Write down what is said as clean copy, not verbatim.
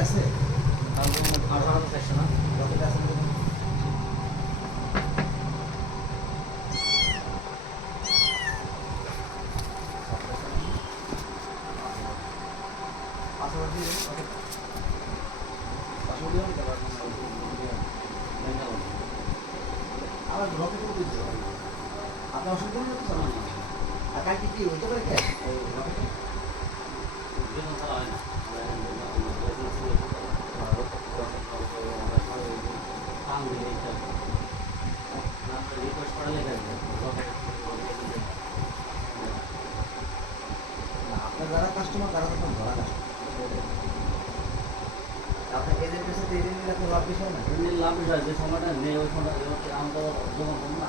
আছে আবার ব্লকে করে দিতে পারি আপনার অসুবিধা নেই তো চালান আর কালকে কি হইতে পারে ক্যাশ ওই ব্লকে আপনার যারা কাস্টমার তারা তখন ধরা কাস্টমার আপনার এজেন্টের সাথে এজেন্ট নিলে আপনার লাভ বেশি হয় না লাভ বিষয় যে সময়টা নেই ওই সময়টা আমরা জমা করবো না